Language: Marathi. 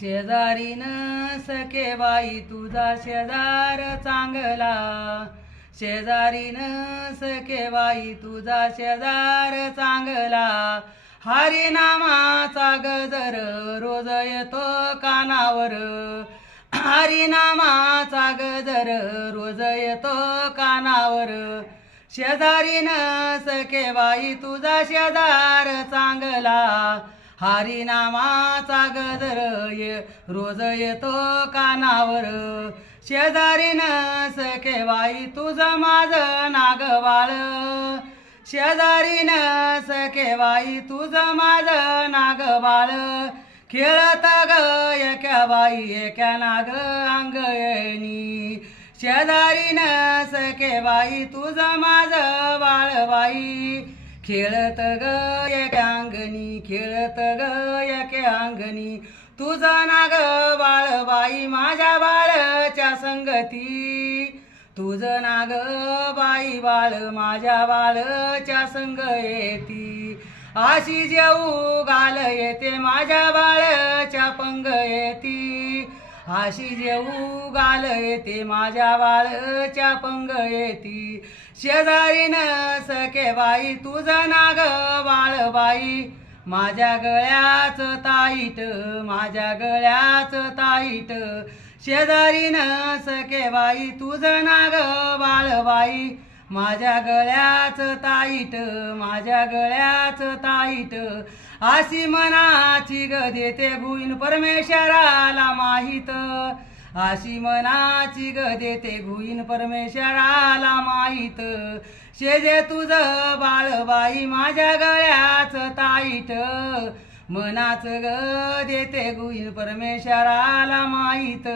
शेजारीन सखे बाई तुझा शेजार चांगला. शेजारीन सखे बाई तुझा शेजार चांगला. हरिनामाचा गजर रोज येतो कानावर. हरिनामाचा गजर रोज येतो कानावर. शेजारीन सखे बाई तुझा शेजार चांगला. हरिनामाचा गदर ये रोज येतो कानावर. शेजारीन सखे बाई तुझं माझं नागबाळ. शेजारीन सखे बाई तुझं माझं नागबाळ. खेळत ग एका बाई एका नाग अंगयनी. शेजारीन सखे बाई तुझं माझं बाळबाई. खेळत ग एका अंगणी खेळत ग एका अंगणी. तुझं नाग बाळबाई माझ्या बाळच्या संगती. तुझं नाग बाई बाळ माझ्या बाळच्या संग येती. अशी जेऊ घाल येते माझ्या बाळच्या पंग येती. फाशी जेऊ गाल येते माझ्या बाळच्या पंग येती. शेजारी न सके बाई तुझं नाग बाळबाई माझ्या गळ्याच ताईट माझ्या गळ्याच ताईट. शेजारी न सके बाई तुझं नाग बाळबाई माझ्या गळ्याच ताईट माझ्या गळ्याच ताईट. अशी मनाची ग देते गुईन परमेश्वराला माहीत. अशी मनाची ग देते गुईन परमेश्वराला माहीत. शेजे तुझं बाळबाई माझ्या गळ्याच ताईट. मनाच ग देते गुईन परमेश्वराला माहीत.